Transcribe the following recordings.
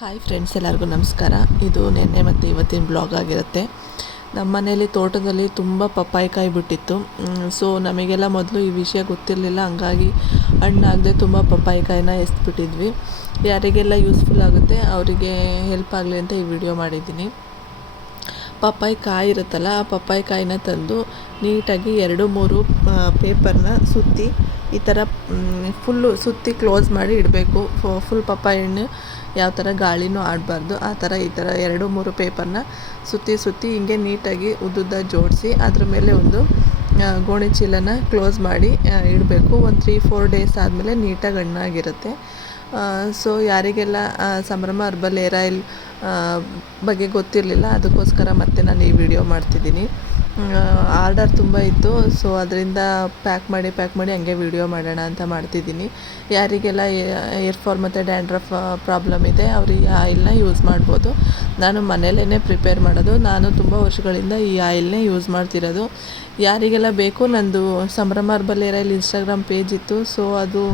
Hi friends ಎಲ್ಲರಿಗೂ ನಮಸ್ಕಾರ. ಇದು ನಿನ್ನೆ ಮತ್ತು ಇವತ್ತಿನ ಬ್ಲಾಗ್ ಆಗಿರುತ್ತೆ. ನಮ್ಮ ಮನೇಲಿ ತೋಟದಲ್ಲಿ ತುಂಬ ಪಪ್ಪಾಯಿಕಾಯಿ ಬಿಟ್ಟಿತ್ತು. ಸೊ ನಮಗೆಲ್ಲ ಮೊದಲು ಈ ವಿಷಯ ಗೊತ್ತಿರಲಿಲ್ಲ. ಹಂಗಾಗಿ ಹಣ್ಣಾಗದೆ ತುಂಬ ಪಪ್ಪಾಯಿಕಾಯಿನ ಎಸ್ಬಿಟ್ಟಿದ್ವಿ ಯಾರಿಗೆಲ್ಲ ಯೂಸ್ಫುಲ್ ಆಗುತ್ತೆ, ಅವರಿಗೆ ಹೆಲ್ಪ್ ಆಗಲಿ ಅಂತ ಈ ವಿಡಿಯೋ ಮಾಡಿದ್ದೀನಿ. ಪಪ್ಪಾಯಿ ಕಾಯಿ ಇರುತ್ತಲ್ಲ, ಆ ಪಪ್ಪಾಯಿ ಕಾಯಿನ ತಂದು ನೀಟಾಗಿ ಎರಡು, ಮೂರು ಪೇಪರ್ನ ಸುತ್ತಿ ಈ ಥರ ಫುಲ್ಲು ಸುತ್ತಿ ಕ್ಲೋಸ್ ಮಾಡಿ ಇಡಬೇಕು. ಫುಲ್ ಪಪ್ಪಾಯಿ ಯಾವ ಥರ ಗಾಳಿನೂ ಆಡಬಾರ್ದು. ಆ ಥರ, ಈ ಥರ ಎರಡು, ಮೂರು ಪೇಪರ್ನ ಸುತ್ತಿ ಸುತ್ತಿ ಹಿಂಗೆ ನೀಟಾಗಿ ಉದ್ದುದ್ದ ಜೋಡಿಸಿ ಅದ್ರ ಮೇಲೆ ಒಂದು ಗೋಣಿ ಚೀಲನ ಕ್ಲೋಸ್ ಮಾಡಿ ಇಡಬೇಕು. ಒಂದು ತ್ರೀ, ಫೋರ್ ಡೇಸ್ ಆದಮೇಲೆ ನೀಟಾಗಿ ಹಣ್ಣಾಗಿರುತ್ತೆ. ಸೊ, ಯಾರಿಗೆಲ್ಲ ಸಂಭ್ರಮ ಅರ್ಬಲ್ ಏರಾಯಿಲ್ ಬಗ್ಗೆ ಗೊತ್ತಿರಲಿಲ್ಲ. ಅದಕ್ಕೋಸ್ಕರ ಮತ್ತೆ ನಾನು ಈ ವಿಡಿಯೋ ಮಾಡ್ತಿದ್ದೀನಿ. ಆರ್ಡರ್ ತುಂಬ ಇತ್ತು. ಸೊ ಅದರಿಂದ ಪ್ಯಾಕ್ ಮಾಡಿ ಪ್ಯಾಕ್ ಮಾಡಿ ಹಂಗೆ ವಿಡಿಯೋ ಮಾಡೋಣ ಅಂತ ಮಾಡ್ತಿದ್ದೀನಿ. ಯಾರಿಗೆಲ್ಲ ಏರ್ ಫಾಲ್ ಮತ್ತು ಡ್ಯಾಂಡ್ರಫ್ ಪ್ರಾಬ್ಲಮ್ ಇದೆ, ಅವ್ರಿಗೆ ಆಯಿಲ್ನ ಯೂಸ್ ಮಾಡ್ಬೋದು. ನಾನು ಮನೆಯಲ್ಲೇ ಪ್ರಿಪೇರ್ ಮಾಡೋದು. ನಾನು ತುಂಬ ವರ್ಷಗಳಿಂದ ಈ ಆಯಿಲ್ನೇ ಯೂಸ್ ಮಾಡ್ತಿರೋದು. ಯಾರಿಗೆಲ್ಲ ಬೇಕು, ನಂದು ಸಂಭ್ರಮ ಆಯಿಲ್ ಇನ್ಸ್ಟಾಗ್ರಾಮ್ ಪೇಜ್ ಇತ್ತು. ಸೊ ಅದು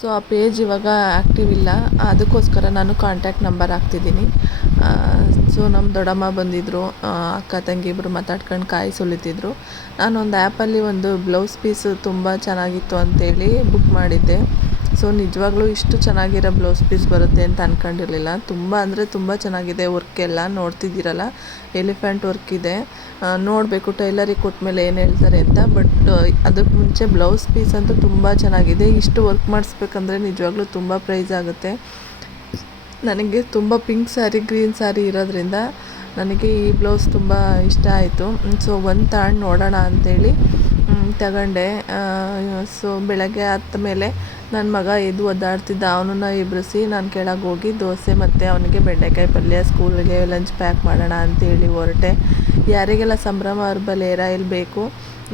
ಸೊ ಆ ಪೇಜ್ ಇವಾಗ ಆ್ಯಕ್ಟಿವ್ ಇಲ್ಲ. ಅದಕ್ಕೋಸ್ಕರ ನಾನು ಕಾಂಟ್ಯಾಕ್ಟ್ ನಂಬರ್ ಹಾಕ್ತಿದ್ದೀನಿ. ಸೊ ನಮ್ಮ ದೊಡ್ಡಮ್ಮ ಬಂದಿದ್ದರು ಅಕ್ಕ, ತಂಗಿ ಇಬ್ಬರು ಮಾತಾಡ್ಕೊಂಡು ಕಾಯಿ ಸುಲಿತಿದ್ರು. ನಾನೊಂದು ಆ್ಯಪಲ್ಲಿ ಒಂದು ಬ್ಲೌಸ್ ಪೀಸು ತುಂಬ ಚೆನ್ನಾಗಿತ್ತು ಅಂತೇಳಿ ಬುಕ್ ಮಾಡಿದ್ದೆ. ಸೊ ನಿಜವಾಗ್ಲೂ ಇಷ್ಟು ಚೆನ್ನಾಗಿರೋ ಬ್ಲೌಸ್ ಪೀಸ್ ಬರುತ್ತೆ ಅಂತ ಅಂದ್ಕೊಂಡಿರಲಿಲ್ಲ ತುಂಬ ಅಂದರೆ ತುಂಬ ಚೆನ್ನಾಗಿದೆ ವರ್ಕ್ ಎಲ್ಲ, ನೋಡ್ತಿದ್ದೀರಲ್ಲ? ಎಲಿಫೆಂಟ್ ವರ್ಕ್ ಇದೆ. ನೋಡಬೇಕು ಟೈಲರಿಗೆ ಕೊಟ್ಟ ಮೇಲೆ ಏನು ಹೇಳ್ತಾರೆ ಅಂತ ಬಟ್ ಅದಕ್ಕೆ ಮುಂಚೆ ಬ್ಲೌಸ್ ಪೀಸ್ ಅಂತೂ ತುಂಬ ಚೆನ್ನಾಗಿದೆ. ಇಷ್ಟು ವರ್ಕ್ ಮಾಡಿಸ್ಬೇಕಂದ್ರೆ ನಿಜವಾಗ್ಲೂ ತುಂಬ ಪ್ರೈಸ್ ಆಗುತ್ತೆ. ನನಗೆ ತುಂಬ ಪಿಂಕ್ ಸ್ಯಾರಿ ಗ್ರೀನ್ ಸ್ಯಾರಿ ಇರೋದ್ರಿಂದ ನನಗೆ ಈ ಬ್ಲೌಸ್ ತುಂಬ ಇಷ್ಟ ಆಯಿತು. ಸೊ ಒಂದು ತಗೊಂಡು ನೋಡೋಣ ಅಂಥೇಳಿ ತಗೊಂಡೆ. ಸೊ ಬೆಳಗ್ಗೆ ಆದ ಮೇಲೆ ನನ್ನ ಮಗ ಎದ್ದು ಒದ್ದಾಡ್ತಿದ್ದ. ಅವನನ್ನು ಎಬ್ಬಿಸಿ ನಾನು ಕೆಳಗೆ ಹೋಗಿ ದೋಸೆ ಮತ್ತು ಅವನಿಗೆ ಬೆಂಡೆಕಾಯಿ ಪಲ್ಯ, ಸ್ಕೂಲಿಗೆ ಲಂಚ್ ಪ್ಯಾಕ್ ಮಾಡೋಣ ಅಂತೇಳಿ ಹೊರಟೆ. ಯಾರಿಗೆಲ್ಲ ಸಂಭ್ರಮ ಅರ್ಬಲ್ ಏರ ಇಲ್ಲಿ ಬೇಕು,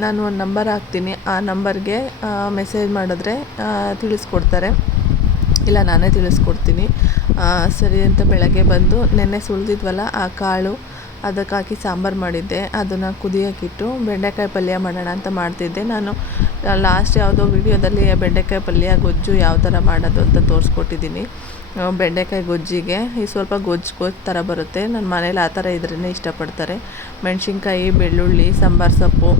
ನಾನು ಒಂದು ನಂಬರ್ ಹಾಕ್ತೀನಿ. ಆ ನಂಬರ್ಗೆ ಮೆಸೇಜ್ ಮಾಡಿದ್ರೆ ತಿಳಿಸ್ಕೊಡ್ತಾರೆ. ಇಲ್ಲ, ನಾನೇ ತಿಳಿಸ್ಕೊಡ್ತೀನಿ. ಸರಿ ಅಂತ ಬೆಳಗ್ಗೆ ಬಂದು ನೆನ್ನೆ ಸುಳಿದಿದ್ವಲ್ಲ, ಆ ಕಾಳು ಅದಕ್ಕೆ ಹಾಕಿ ಸಾಂಬಾರು ಮಾಡಿದ್ದೆ. ಅದನ್ನು ಕುದಿಯೋಕ್ಕಿಟ್ಟು ಬೆಂಡೆಕಾಯಿ ಪಲ್ಯ ಮಾಡೋಣ ಅಂತ ಮಾಡ್ತಿದ್ದೆ. ನಾನು ಲಾಸ್ಟ್ ಯಾವುದೋ ವಿಡಿಯೋದಲ್ಲಿ ಬೆಂಡೆಕಾಯಿ ಪಲ್ಯ ಗೊಜ್ಜು ಯಾವ ಥರ ಮಾಡೋದು ಅಂತ ತೋರಿಸ್ಕೊಟ್ಟಿದ್ದೀನಿ. ಬೆಂಡೆಕಾಯಿ ಗೊಜ್ಜಿಗೆ, ಈ ಸ್ವಲ್ಪ ಗೊಜ್ಜು ಗೊಜ್ಜು ಥರ ಬರುತ್ತೆ. ನನ್ನ ಮನೇಲಿ ಆ ಥರ ಇದ್ರೇ ಇಷ್ಟಪಡ್ತಾರೆ. ಮೆಣಸಿನ್ಕಾಯಿ, ಬೆಳ್ಳುಳ್ಳಿ, ಸಾಂಬಾರು ಸೊಪ್ಪು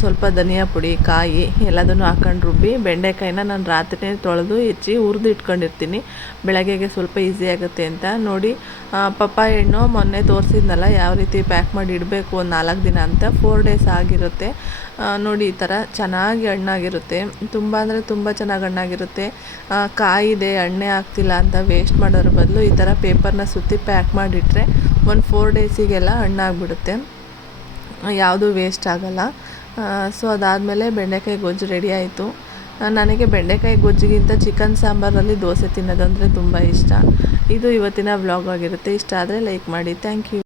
ಸ್ವಲ್ಪ ಧನಿಯಾ ಪುಡಿ, ಕಾಯಿ ಎಲ್ಲದನ್ನು ಹಾಕ್ಕೊಂಡು ರುಬ್ಬಿ ಬೆಂಡೆಕಾಯಿನ ನಾನು ರಾತ್ರಿನೇ ತೊಳೆದು ಹೆಚ್ಚಿ ಹುರಿದು ಇಟ್ಕೊಂಡಿರ್ತೀನಿ. ಬೆಳಗ್ಗೆಗೆ ಸ್ವಲ್ಪ ಈಸಿ ಆಗುತ್ತೆ ಅಂತ. ನೋಡಿ ಪಪ್ಪಾಯ ಹಣ್ಣು ಮೊನ್ನೆ ತೋರಿಸಿದ್ನಲ್ಲ, ಯಾವ ರೀತಿ ಪ್ಯಾಕ್ ಮಾಡಿ ಇಡಬೇಕು ಒಂದು ನಾಲ್ಕು ದಿನ ಅಂತ. ಫೋರ್ ಡೇಸ್ ಆಗಿರುತ್ತೆ. ನೋಡಿ, ಈ ಥರ ಚೆನ್ನಾಗಿ ಹಣ್ಣಾಗಿರುತ್ತೆ. ತುಂಬ ಅಂದರೆ ತುಂಬ ಚೆನ್ನಾಗಿ ಹಣ್ಣಾಗಿರುತ್ತೆ. ಕಾಯಿದೆ, ಎಣ್ಣೆ ಆಗ್ತಿಲ್ಲ ಅಂತ ವೇಸ್ಟ್ ಮಾಡೋದ್ರ ಬದಲು ಈ ಥರ ಪೇಪರ್ನ ಸುತ್ತಿ ಪ್ಯಾಕ್ ಮಾಡಿಟ್ರೆ ಒಂದು ಫೋರ್ ಡೇಸಿಗೆಲ್ಲ ಹಣ್ಣಾಗ್ಬಿಡುತ್ತೆ. ಯಾವುದು ವೇಸ್ಟ್ ಆಗಲ್ಲ. ಸೊ ಅದಾದಮೇಲೆ ಬೆಂಡೆಕಾಯಿ ಗೊಜ್ಜು ರೆಡಿ ಆಯಿತು. ನನಗೆ ಬೆಂಡೆಕಾಯಿ ಗೊಜ್ಜಿಗಿಂತ ಚಿಕನ್ ಸಾಂಬಾರಲ್ಲಿ ದೋಸೆ ತಿನ್ನೋದಂದರೆ ತುಂಬ ಇಷ್ಟ. ಇದು ಇವತ್ತಿನ ವ್ಲಾಗ್ ಆಗಿರುತ್ತೆ. ಇಷ್ಟ ಆದರೆ ಲೈಕ್ ಮಾಡಿ. Thank you